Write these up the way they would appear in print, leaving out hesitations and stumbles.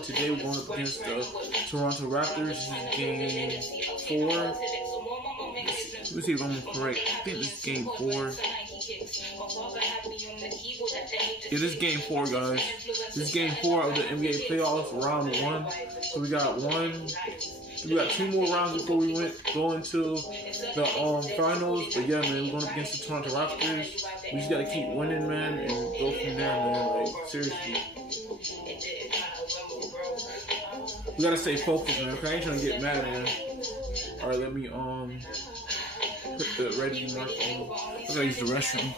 1. Today we're going up against the Toronto Raptors. This is game 4. Let me see if I'm correct. I think this is game 4. Yeah, this is game 4, guys. This is game 4 of the NBA playoffs, round 1. So we got 2 more rounds before we go into the finals. But yeah, man, we're going up against the Toronto Raptors. We just gotta keep winning, man, and go from there, man. Like, seriously. We gotta stay focused, man. Okay, I ain't trying to get mad, man. Alright, let me put the ready mark on. I gotta use the restroom.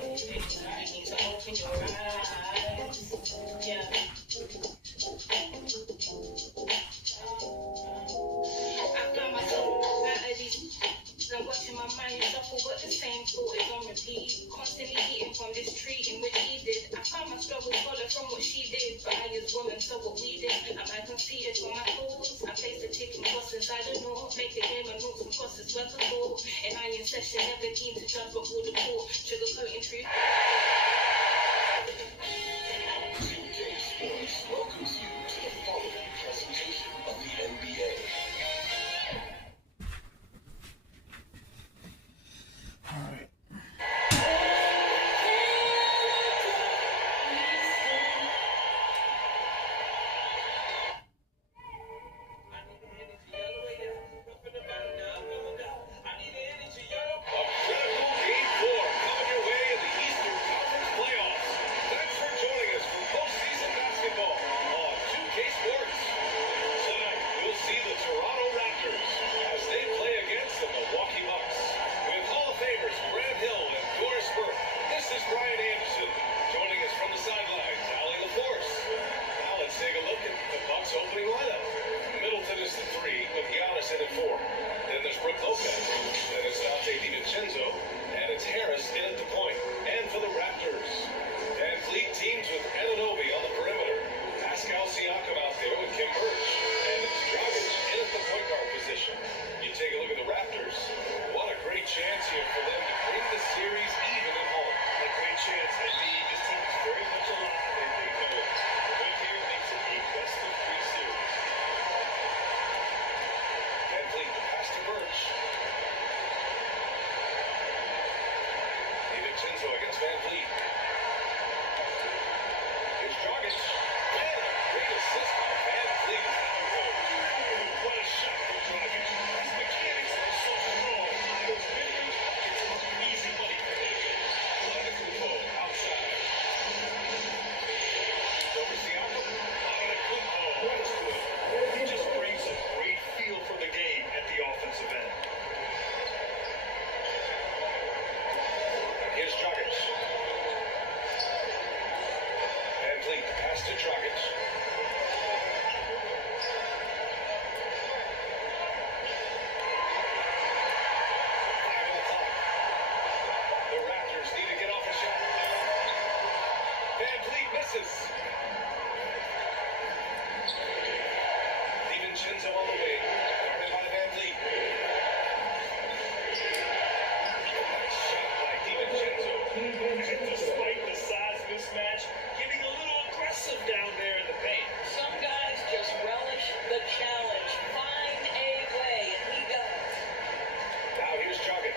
I'm watching my mind shuffle, but the same thought is on repeat. Constantly eating from this tree in which he did. I found my struggle follow from what she did, but I as woman, so what we did. Am I conceited for my thoughts? I place the chicken cross inside the north. Make the game and notes and crosses worth of thought. And I in session, never keen to judge but all the court. Sugarcoating truth. Sports welcomes you to the following presentation of the NBA. Alright. Opening lineup. Middleton is the 3 with Giannis in at 4. Then there's Brook Lopez. Then it's Dante DiVincenzo. And it's Harris in at the point. And for the Raptors, Van Fleet teams with Anunoby on the perimeter. Pascal Siakam out there with Kim Birch. And it's Dragic in at the point guard position. You take a look at the Raptors. What a great chance here for them to bring the series even at home. A great chance indeed. This team is very much alive. The win here makes it a best of 3 series. Van Fleet, the pass to Birch. DiVincenzo against Van Fleet. Here's Dragic. Man, a great assist by Van Fleet. What a shot from Dragic. His mechanics are so strong. Those mid-range buckets are easy money for him. Antetokounmpo outside. Over Siakam. Antetokounmpo runs to it. He just brings a great feel for the game at the offensive end. Here's Dragic. Van Fleet, pass to Dragic. The Raptors need to get off a shot. Van Fleet misses. DiVincenzo on the wing. Guarded by Van Fleet. Nice shot by DiVincenzo. And despite the size mismatch, getting a little aggressive down there in the paint. Some guys just relish the challenge. Find a way, and he does. Now here's Dragic.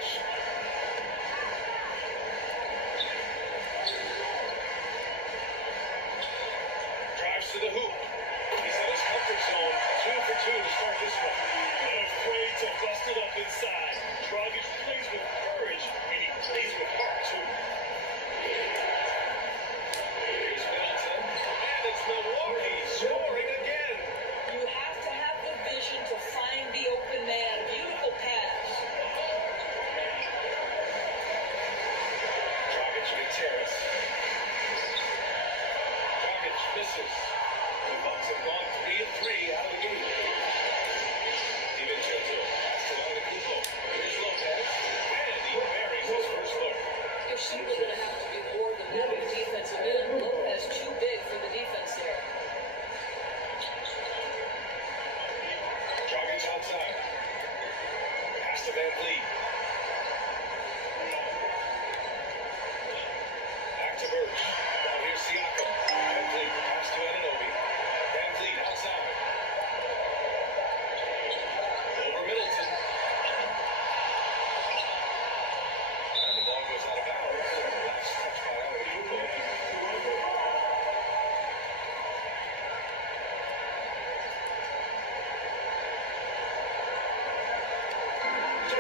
Drives to the hoop. He's in his comfort zone. 2 for 2 to start this one. Unafraid to bust it up inside. Dragic plays with courage, and he plays with heart, too. Here's Middleton. And it's Milwaukee scoring again. You have to have the vision to find the open man. Beautiful pass. Dragic against Harris. Dragic misses. The Bucks have gone 3 of 3 out of the gate. DiVincenzo pass to Antetokounmpo. Here's Lopez. And he buries his first look. You're simply going to have to be more than that on the defensive end. Lopez too big for the defense there. Dragic outside. Pass to Van Fleet. Back to Birch. Now here's Siakam. Van Fleet pass to Anunoby. Van Fleet outside.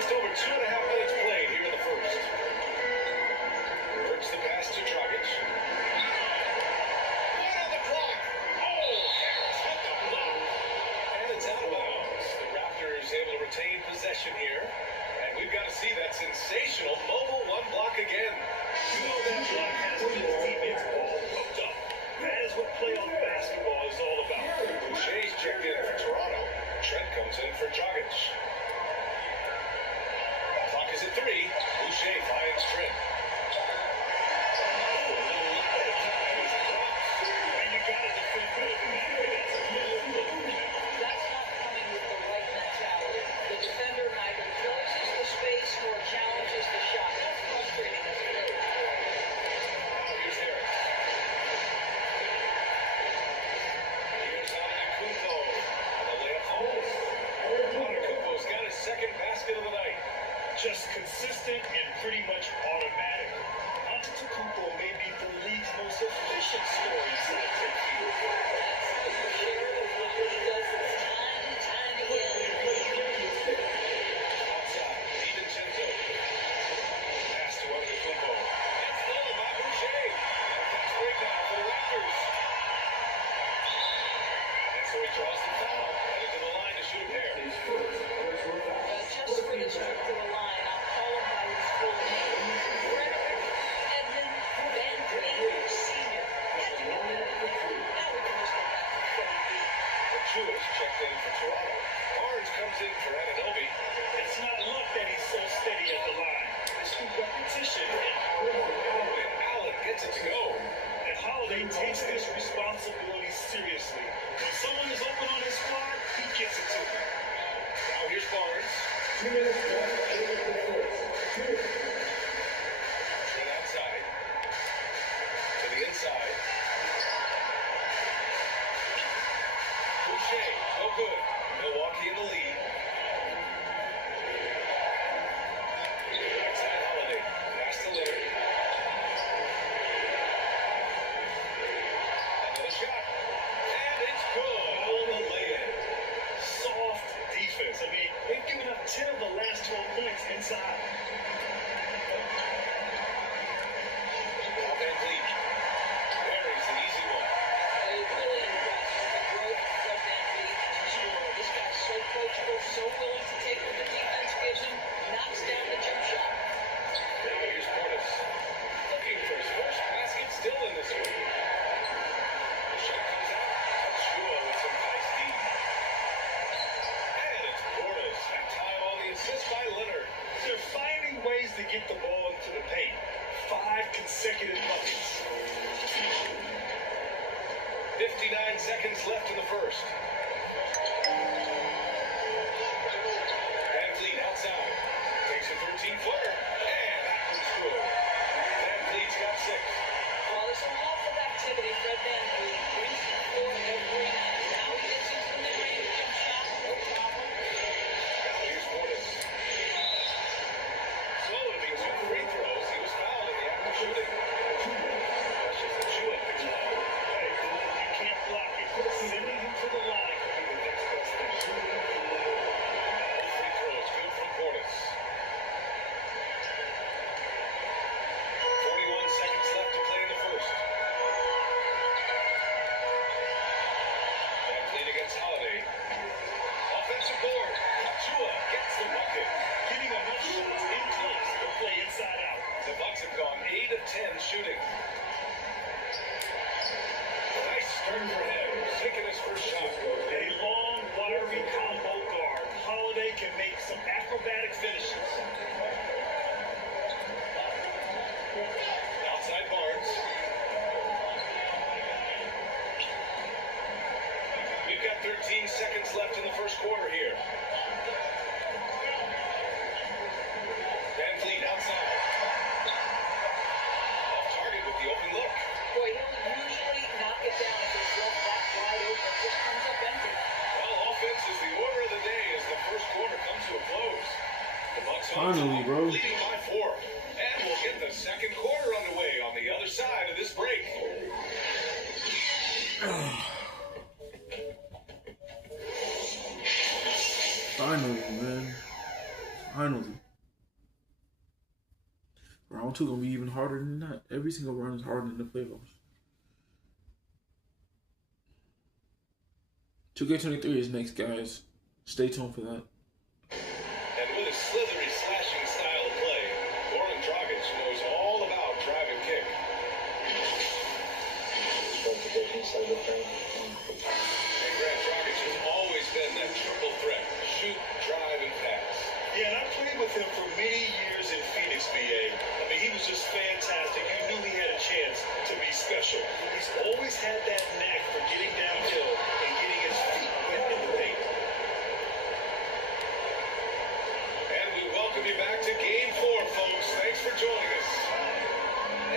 Just over 2.5 minutes played here in the first. Works the pass to Dragic. One on the clock. Oh, Harris with the block. And it's out of bounds. The Raptors able to retain possession here. And we've got to see that sensational mobile one block again. You know that block has his teammates all hooked up. That is what playoff basketball is all about. Boucher's checked in for Toronto. Trent comes in for Dragic. Clock is at 3. Boucher finds Trent. And you got to defend better than that. That's not coming with the right mentality. The defender neither closes the space nor challenges the shot. That's frustrating as a coach. Now here's Harris. Here's Antetokounmpo. And the layup falls. Antetokounmpo's got his second basket of the night. Just consistent and pretty much automatic. Antetokounmpo may be the league's most efficient scorer inside 10 feet. That's how you share the block. He does this time and time again. Outside, DiVincenzo. Pass to Antetokounmpo. And stolen by Boucher. And fast breakdown for the Raptors. And so he draws the foul. Headed to the line to shoot a pair. Just for this trip to the line, I'll call him by his full name. Frederick Edmund Van Vliet Sr. Now we can just go back to Philly beat. Jewish checked in for Toronto. Barnes comes in for Anunoby. It's not luck that he's so steady at the line. It's through repetition. And Allen gets it to go. And Holiday takes this responsibility seriously. When someone is open on his squad, he gets it to them. Now here's Barnes. Trent outside. To the inside. Boucher, no good. Milwaukee in the lead. Outside Holiday. Pass to Lillard. Another shot. And it's good on the lay-in. Soft defense. I mean, they've given up 10 of the last 12 points inside. Now Van Vliet. Buries the easy one. Really impressed with the growth of Fred VanVleet as a scorer. This guy's so coachable, so willing to take what the defense gives him, knocks down the jump shot. Now here's Portis. Looking for his first basket still in this one. The shot comes out. Achua with some nice D. And it's Portis. That time on the assist by Leonard. They're finding ways to get the ball into the paint. 5 consecutive buckets. 59 seconds left in the first. Van Vliet outside. Takes a 13-footer. And that one's good. Van Vliet's got 6. Well, there's a lot of activity. Fred VanVleet brings the floor every night. Now he gets into the mid-range jump shot, no problem. Now here's Portis. So it'll be 2 free throws. He was fouled in the act of shooting. Precious Achua picks it up. Hey, you can't block it. Sending him to the line could be the next best thing. Both free throws good from Portis. 41 seconds left to play in the first. Van Vliet against Holiday. Offensive board. Achua gets the bucket. Getting enough shots in close to play inside out. The Bucks have gone 8 of 10 shooting. Nice start for him. Taking his first shot. A long, wiry combo guard. Holiday can make some acrobatic finishes. Outside Barnes. We've got 13 seconds left in the first quarter here. Van Vliet outside. Off target with the open look. Boy, he'll usually knock it down if it's left that wide open. Just comes up empty. Well, offense is the order of the day as the first quarter comes to a close. The Bucks Finally, bro. leading by 4. And we'll get the second quarter underway on the other side of this break. Finally, man. Finally. Round 2 gonna be even harder than that. Every single round is harder than the playoffs. 2K23 is next, guys. Stay tuned for that. And with his slithery, slashing style of play, Goran Dragic knows all about drive and kick. And Grant Dragic has always been that triple threat: shoot, drive, and pass. Yeah, and I played with him for many years in Phoenix, VA. I mean, he was just fantastic. You knew he had a chance to be special. He's always had that knack for getting downhill and getting his feet wet in the paint. And we welcome you back to Game 4, folks. Thanks for joining us.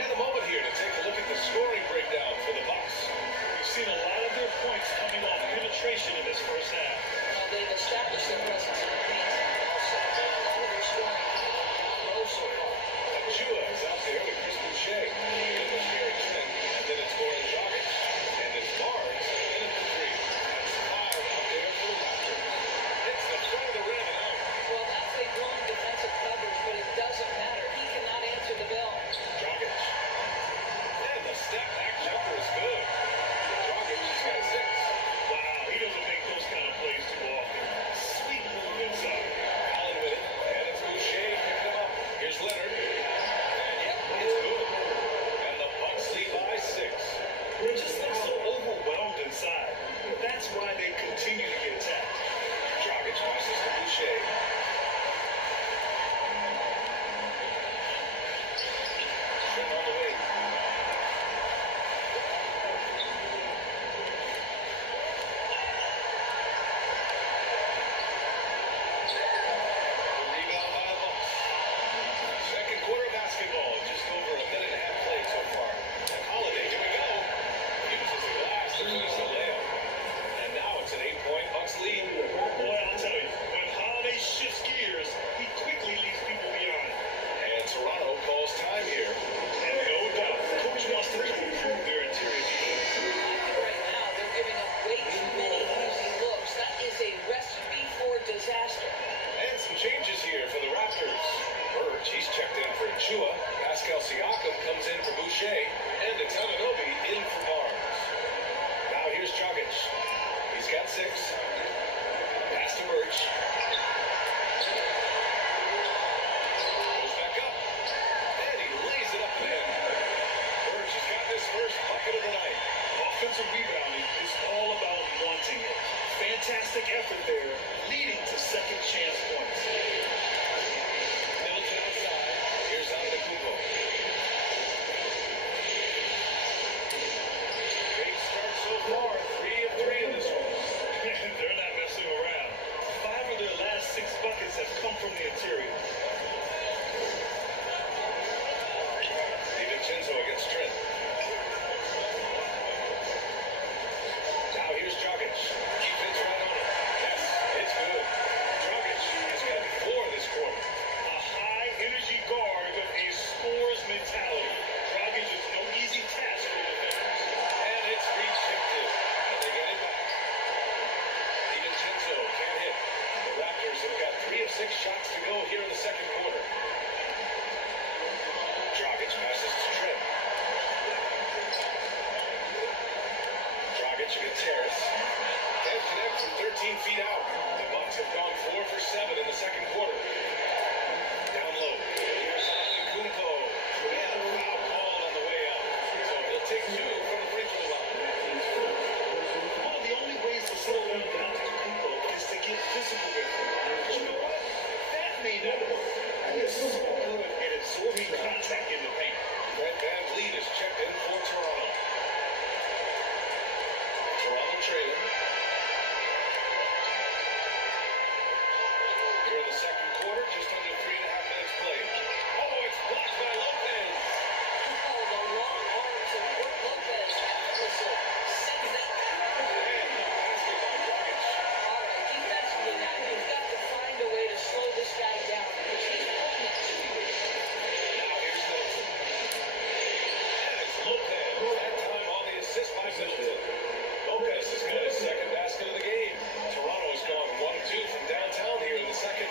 And a moment here to take a look at the scoring breakdown for the Bucks. We've seen a lot of their points coming off penetration in this first half. Well, they've established their presence in the paint. Also, a lot of their scoring low so far. Chua is out there with Chris Boucher. In the scary 10, and then it's Goran Dragic. And it's Barnes in at the 3. That's Kyle out there for the Raptors. Hits the front of the rim and out. Well, that's a blown defensive coverage, but it doesn't matter. He cannot answer the bell. Dragic. And the step back jumper is good. Dragic has got 6. Wow, he doesn't make those kind of plays too often. Sweet move inside. Allen with it. And it's Boucher picking him up. Here's Leonard. And yep, it's good. And the Bucks lead by 6. They just look so overwhelmed inside. That's why they continue to get attacked. Dragic passes to Boucher. Trent on the wing. Rebound by the Bucks. Second quarter basketball, just over a minute and a half played so far. Holiday, here we go. Uses the glass to finish the layup. And now it's an 8-point Bucks lead. Boy, I'll tell you, when Holiday shifts gears, he quickly leaves people behind. And Toronto calls time here. And no doubt, coach wants to improve their interior defense. Right now, they're giving up way too many easy looks. That is a recipe for disaster. And some changes here for the Raptors. Burge, he's checked in for Chua. Pascal Siakam comes in for Boucher. And Atananobi in for Barnes. Now here's Dragic. He's got 6. Pass to Burge. Goes back up. And he lays it up and in. Burge has got his first bucket of the night. Offensive rebounding is all about wanting it. Fantastic effort there, leading to second chance points. Middleton outside. Here's Antetokounmpo. Great start so far. 3 of 3 in this one. They're not messing around. 5 of their last 6 buckets have come from the interior. DiVincenzo against Trent. Now here's Dragic. He fits right on it. Yes, it's good. Dragic has got 4 this quarter. A high-energy guard with a scorer's mentality. Dragic is no easy task for the defenders. And it's reshifted. And they get it back. DiVincenzo can't hit. The Raptors have got 3 of 6 shots to go here in the second quarter. Dragic passes to Trent. Dragic against Harris. Can't connect from 13 feet out. The Bucks have gone 4 for 7 in the second quarter. Down low. Here's Antetokounmpo. And a foul called on the way up. So he'll take 2 from the free throw line. One of the only ways to slow down Antetokounmpo is to get physical with him. But you know what? That may not work. He is so good at absorbing contact in the paint. Fred VanVleet is checked in for Toronto. Toronto trailing. Here in the second quarter, just under 3.5 minutes played. Oh, it's blocked by Lopez. Oh, the long arms of Brook Lopez. Whistle. Sends that back. And the basket by Dragic. All right, defensively now, you've got to find a way to slow this guy down because he's pulling it too. Now here's Middleton. And it's Lopez. That time on the assist by Middleton. Lopez has got his second basket of the game. Toronto has gone 1 of 2 from downtown here in the second.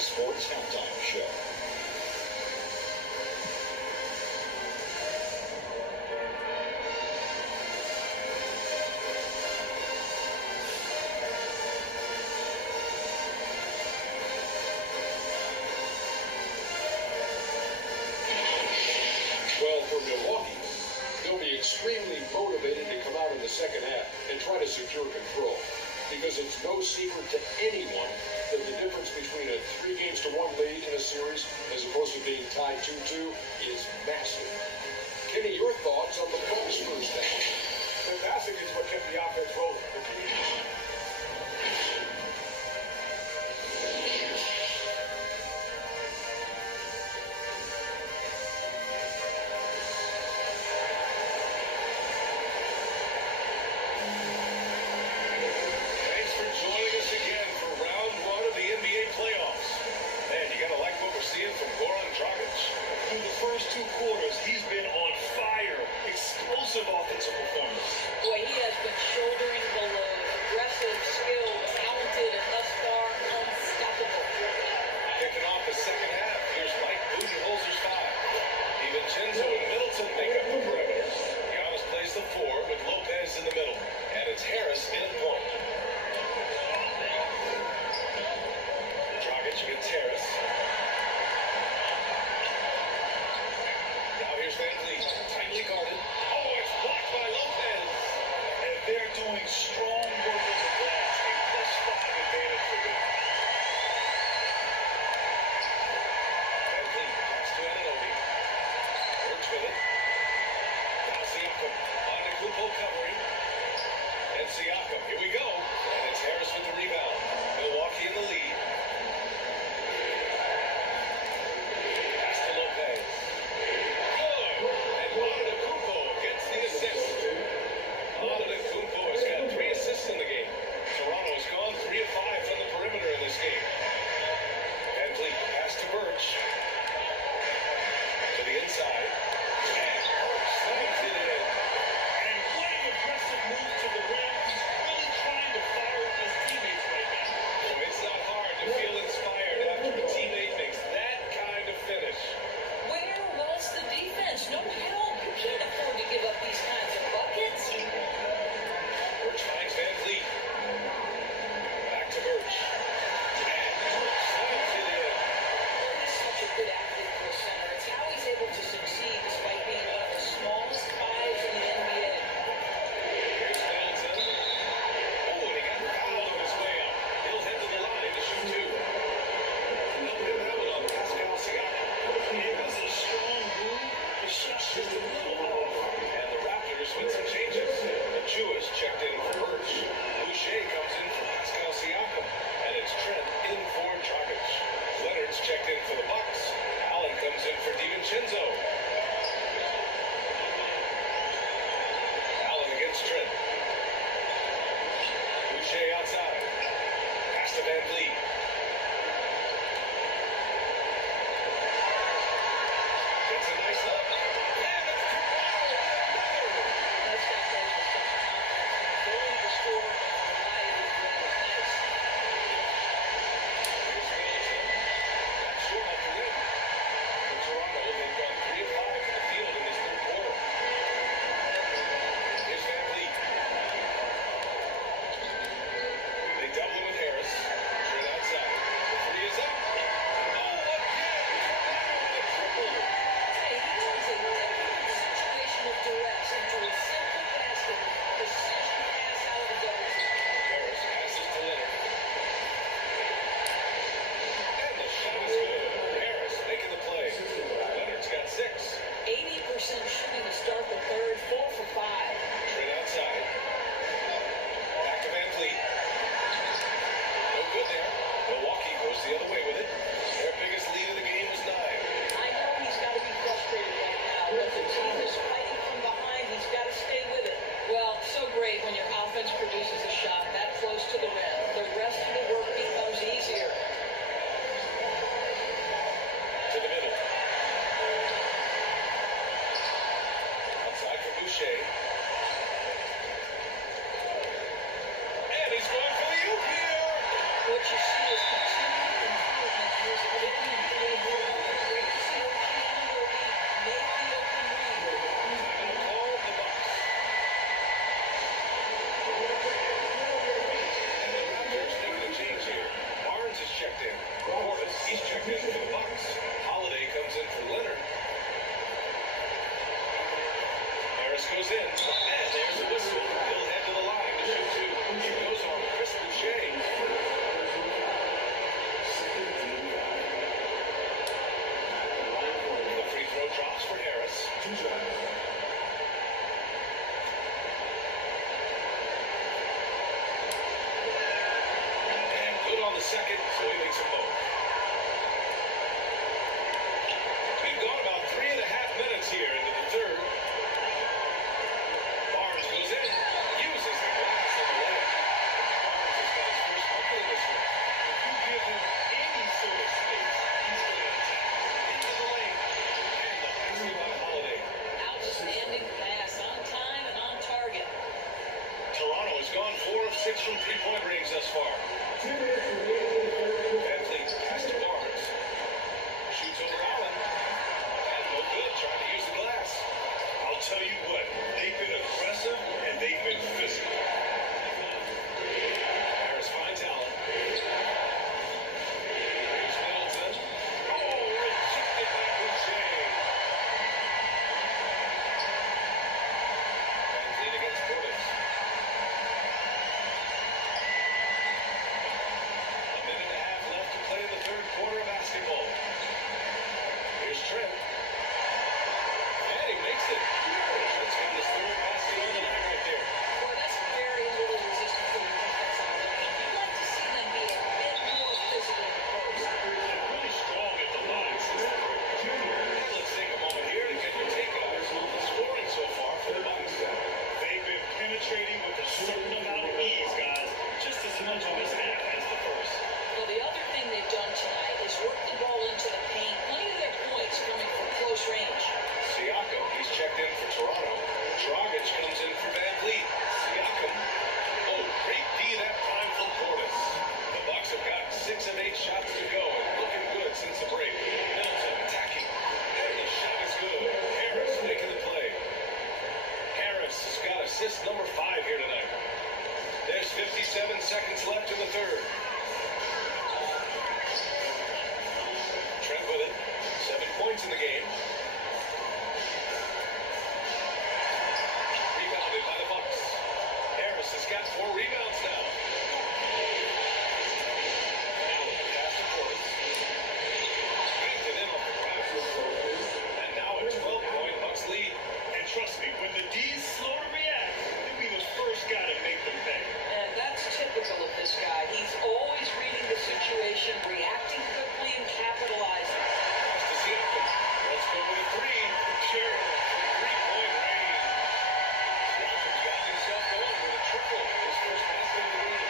Sports halftime show. Well, for Milwaukee, they'll be extremely motivated to come out in the second half and try to secure control. Because it's no secret to anyone that the difference between a 3-1 lead in a series as opposed to being tied 2-2 is massive. Kenny, your thoughts on the Bucks first half? Fantastic is what kept the offense rolling. Thanks for joining us again for round 1 of the NBA playoffs. Man, you gotta like what we're seeing from Goran Dragic. Through the first 2 quarters, he's been on fire. Explosive offensive performance. Boy, he has been shouldering the load. Aggressive, skilled, talented, and thus far unstoppable. Kicking off the second half, here's Mike Budenholzer's 5. DiVincenzo and Middleton make up the perimeter. Giannis plays the 4 with Lopez in the middle. And it's Harris in at point. Dragic against Harris. Now here's Van Vliet, tightly guarded. Oh, it's blocked by Lopez. And they're doing strong work with the glass. A +5 advantage for them. Van Vliet pass to Anunoby. Works with it. Now Siakam. Antetokounmpo covering. And Siakam. Here we go. Harris goes in, and there's a whistle. He'll head to the line to shoot two. He goes on Chris Boucher. The free throw drops for Harris. And good on the second, so he makes them both. We've gone about 3.5 minutes here into the third. Barnes goes in, uses the glass on the leg. Barnes has got his first bucket in this one. If you give him any sort of space, he's going to attack. Into the lane. And the basket by Holiday. Outstanding pass on time and on target. Toronto has gone 4 of 6 from three-point range thus far. Van Fleet pass to Barnes. Shoots over Allen. And no good, trying to use the glass. I'll tell you what, they've been aggressive and they've been physical. Harris finds Allen. Here's Middleton. Oh, rejected by Boucher. Van Fleet against Portis. A minute and a half left to play in the third quarter of basketball. Here's Trent. And he makes it. Trent's got his third basket on the night right there. Boy, that's very little resistance for your defense on the line. You'd like to see them be a bit more physical in the post. They're really strong at the line since the break. Let's take a moment here to get your take on the scoring so far for the Bucks. They've been penetrating with a certain amount of ease, guys. Just as much on this half as the first. Well, the other thing they've done tonight is work the ball into the paint. Plenty of their points coming from close range. Siakam, he's checked in for Toronto. Dragic comes in for Van Fleet. Siakam. Oh, great D that time from Portis. The Bucks have got 6 of 8 shots to go and looking good since the break. Middleton attacking. And the shot is good. Harris making the play. Harris has got assist number 5 here tonight. There's 57 seconds left in the third. Trent with it. 7 points in the game. Rebounded by the Bucks. Harris has got 4 rebounds now. Allen pass to Portis. Banked it in off the glass. And now a 12-point Bucks lead. And trust me, when the D's slow to react, he'll be the first guy to make them pay. And that's typical of this guy. He's always reading the situation, reacting quickly, and capitalizing. Pass to Siakam. Let's go with a 3. Sure. 3-point range. Siakam got himself going with a triple. His first basket of the game.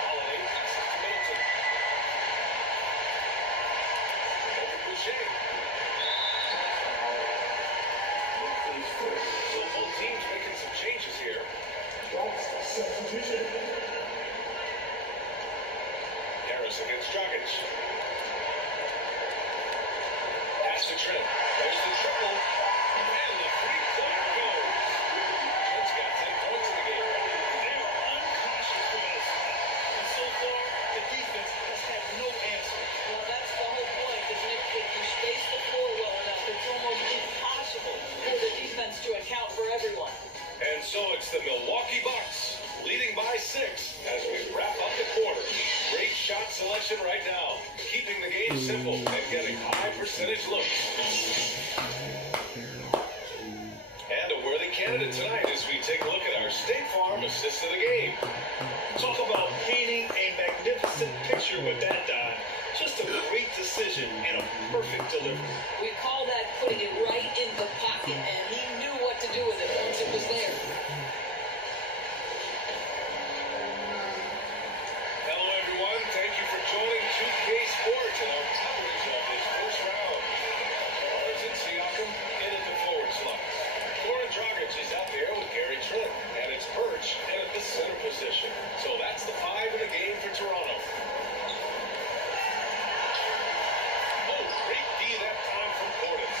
Holiday passes to Middleton. Over Boucher. So both teams making some changes here. Harris against Dragic. Pass to Trent. There's the triple. And the three-pointer goes. Trent's got 10 points in the game. They're unconscious from that spot. And so far, the defense has had no answer. Well, that's the whole point, isn't it? If you space the floor well enough, it's almost impossible for the defense to account for everyone. And so it's the Milwaukee Bucks leading by 6 as we wrap up the quarter. Great shot selection right now, keeping the game simple and getting high percentage looks. And a worthy candidate tonight as we take a look at our State Farm assist of the game. Talk about painting a magnificent picture with that dive. Just a great decision and a perfect delivery. We call that putting it right in the pocket, and he knew what to do with it once it was there. Hello everyone, thank you for joining 2K Sports and our coverage of this first round. Barnes and Siakam in at the forward slot. Goran Dragic is out there with Gary Trent, and it's Birch in at the center position. So that's the 5 in the game for Toronto. Oh, great D that time from Portis.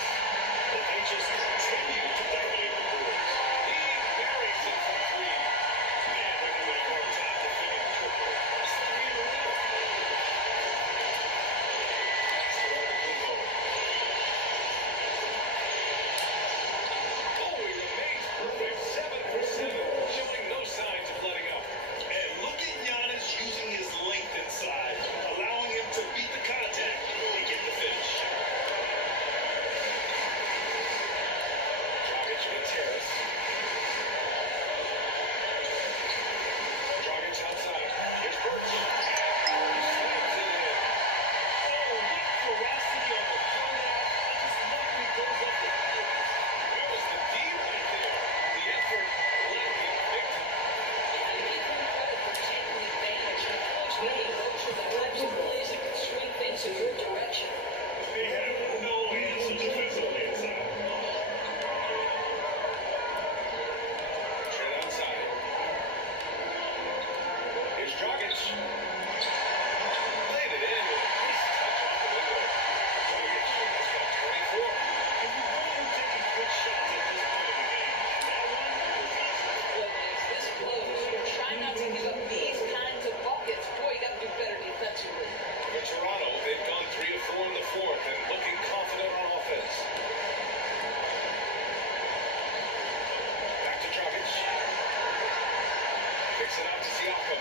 Kicks it out to Siakam.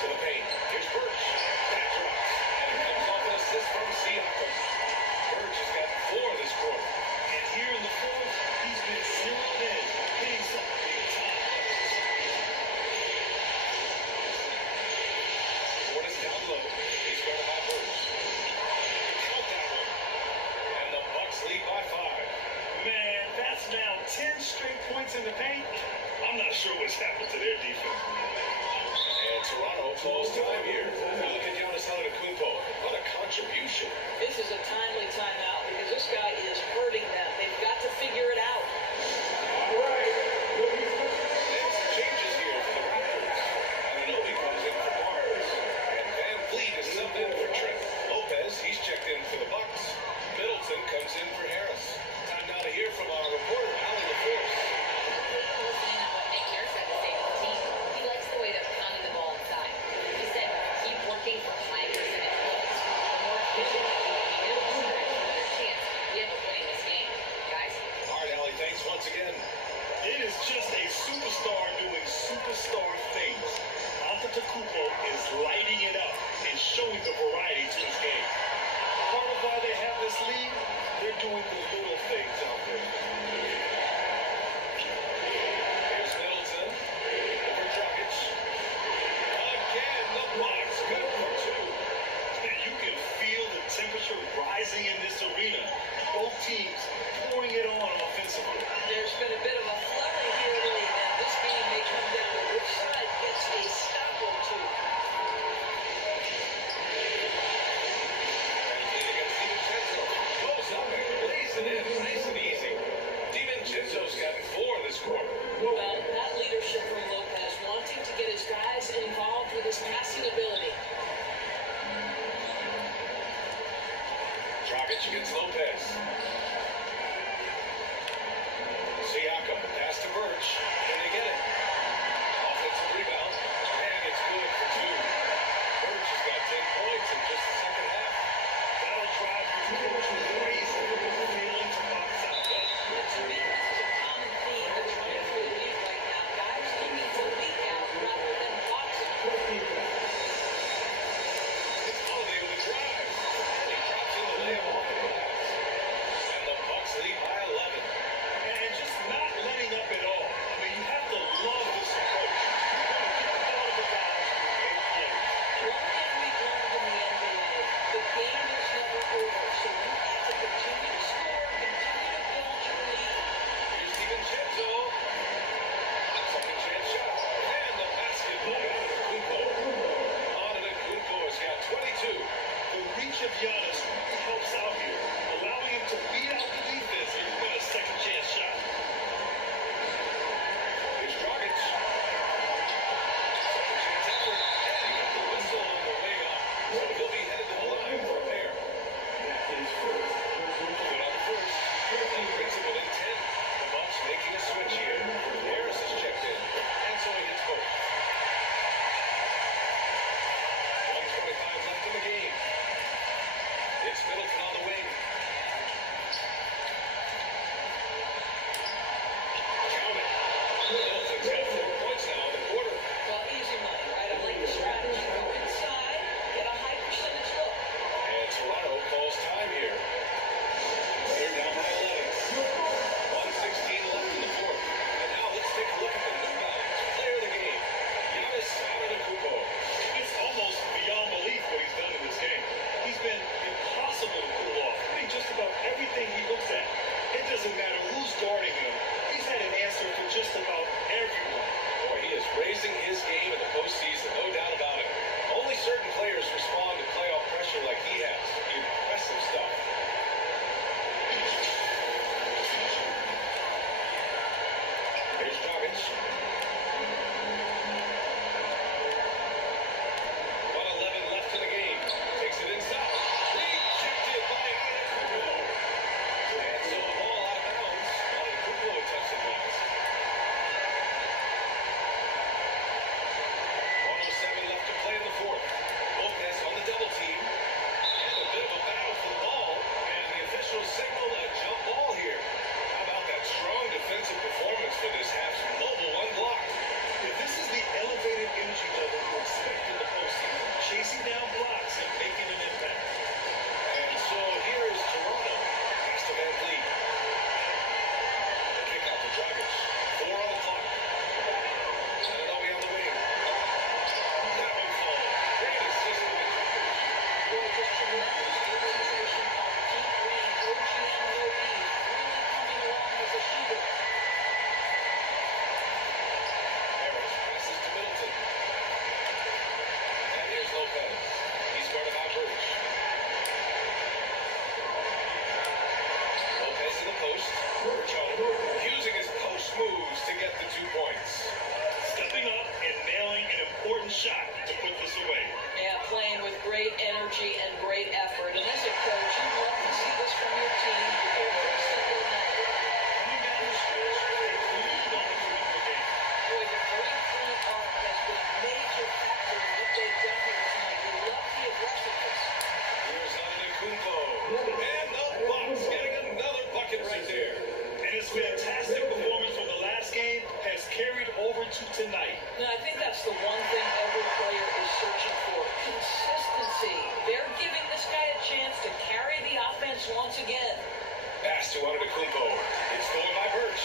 To the paint. Here's Birch. That drops. And it comes off an assist from Siakam. Birch has got 4 this quarter. And here in the fourth, he's been zeroed in, hitting some big time buckets. Ford is down low. He's guarded by Birch. Count that one. And the Bucks lead by 5. Man, that's now 10 straight points in the paint. I'm not sure what's happened to their defense. And Toronto calls time here. Now look at Giannis Antetokounmpo. What a contribution. This is a timely timeout because this guy is hurting them. They've got to figure it out. And some changes here for the Raptors. Anunoby comes in for Barnes. And Van Vliet is subbed in for Trent. Lopez, he's checked in for the Bucks. Middleton comes in for Harris. Time now to hear from our reporter, Allie LaForce. Listening on what Nick Nurse had to say to the team, he likes the way they're pounding the ball inside. He said, keep working for high percentage points. The more efficient we can be able to stretch, the better chance we have of winning this game, guys. All right, Allie, thanks once again. It is just a superstar doing superstar things. Antetokounmpo is lighting it up and showing the variety to his game. Part of why they have this lead, they're doing the little things out there. Here's Middleton. Over Dragic. Again, the Bucks. Good for 2. And you can feel the temperature rising in this arena. Both teams pouring it on offensively. There's been a bit of a flurry here late, and this game may come down to which side gets a stop or two. Against DiVincenzo. Goes up and lays it in. Nice and easy. DiVincenzo's gotten 4 this quarter. Well, that leadership from Lopez, wanting to get his guys involved with his passing ability. Dragic against Lopez. Siakam, pass to Birch. Can they get it? Offensive rebound. And it's good for 2. Birch has got 10 points in just the second half. That'll drive your coach crazy. Failing to box out. But to me, this is a common theme that's running through the league right now. Guys looking to leak out rather than boxing. It's Holiday with a drive. And he drops in the layup off the glass. And the Bucks lead by 11. And just not letting up at all. I mean, you have to love this approach. You want to get the ball to the guys and make plays. One thing we've learned in the NBA, the game is never over. So you've got to continue to score, continue to build your lead. Here's DiVincenzo. Second chance shot. And the basket by Antetokounmpo. Antetokounmpo has got 22. The reach of Giannis helps out here, allowing him to beat out the defense and win a second chance shot. Here's Dragic. Second chance effort. And he got the whistle on the way up. So he'll be headed to the line for a pair. Good on the first. He brings it within 10. The Bucks making a switch here. Harris is checked in. And so he hits both. 1:25 left in the game. It's Middleton on the wing. Count it. Middleton's got 4 points now in the quarter. Well, easy money, right? I like the strategy. Go inside, get a high percentage look. And Toronto calls time here. They're down by 11. 1:16 left in the fourth. And now let's take a look at the New Balance player of the game. Giannis Antetokounmpo. It's almost beyond belief what he's done in this game. He's been impossible to pull off. I mean, just about everything he looks at. It doesn't matter who's guarding him. He's had an answer for just about everyone. Boy, he is raising his game in the postseason, no doubt about it. Only certain players respond to playoff pressure like he has. Impressive stuff. Here's Dragic. 1:11 left in the game. Takes it inside. Rejected by Antetokounmpo. And so the ball out of bounds. Antetokounmpo would touch the glass. 1:07 left to play in the fourth. Lopez on the double team. And a bit of a battle for the ball. And the officials signal a jump ball here. How about that strong defensive performance for this half's mobile unblocked? No, I think that's the one thing every player is searching for. Consistency. They're giving this guy a chance to carry the offense once again. Pass to Antetokounmpo. It's going by Birch.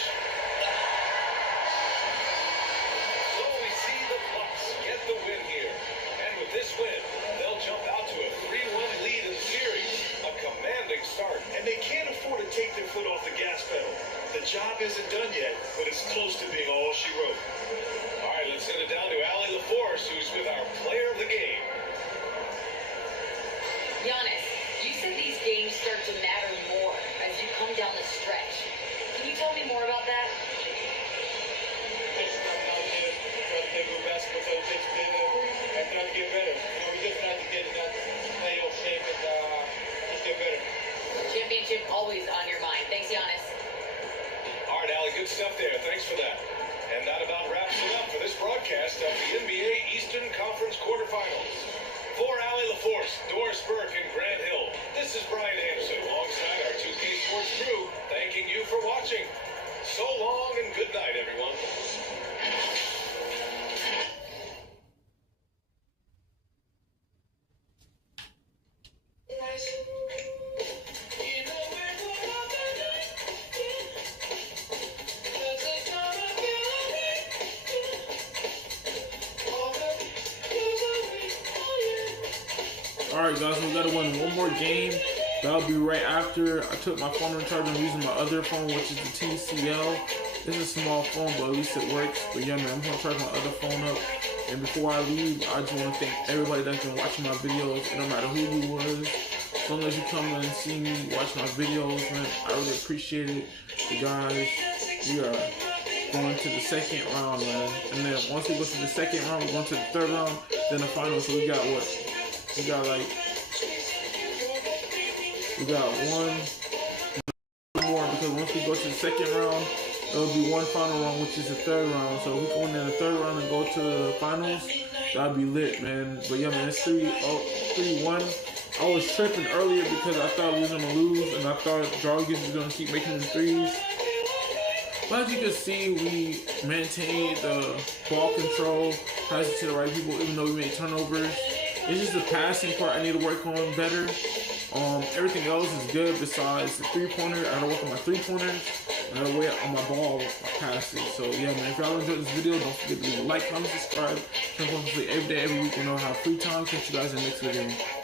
So we see the Bucks get the win here. And with this win, they'll jump out to a 3-1 lead in the series. A commanding start. And they can't afford to take their foot off the gas pedal. The job isn't done yet, but it's close to being all she wrote. All right, let's send it down to Allie LaForce, who's with our player of the game. Giannis, you said these games start to matter more as you come down the stretch. Can you tell me more about that? Just coming out here, try to play good basketball, try to take together, and try to get better. We just try to get in that playoff shape and just get better. Championship always on your mind. Thanks, Giannis. All right, Allie, good stuff there. Thanks for that. And that about wraps it up for this broadcast of the NBA Eastern Conference quarterfinals. For Allie LaForce, Doris Burke, and Grant Hill, this is Brian Anderson alongside our 2K Sports crew, thanking you for watching. So long and good night, everyone. Alright guys, we gotta win one more game. That'll be right after I took my phone and charge. I'm using my other phone, which is the TCL. It's a small phone, but at least it works. But yeah, man, I'm gonna charge my other phone up. And before I leave, I just want to thank everybody that's been watching my videos. And no matter who you was, as long as you come and see me, watch my videos, man, I really appreciate it. You guys, we are going to the second round, man. And then once we go to the second round, we're going to the third round, then the final. So we got what? We got one more, because once we go to the second round, there'll be one final round, which is the third round. So if we go in the third round and go to the finals, that'd be lit, man. But yeah, man, it's 3-1. I was tripping earlier because I thought we was gonna lose, and I thought Jargis was gonna keep making them threes. But as you can see, we maintained the ball control, passing to the right people, even though we made turnovers. It's just the passing part I need to work on better. Everything else is good besides the three-pointer. I gotta work on my three-pointers, and I gotta work on my ball, my passes. So yeah, man, if y'all enjoyed this video, don't forget to leave a like, comment, subscribe, turn on every day, every week. You know, have free time. Catch you guys in the next video.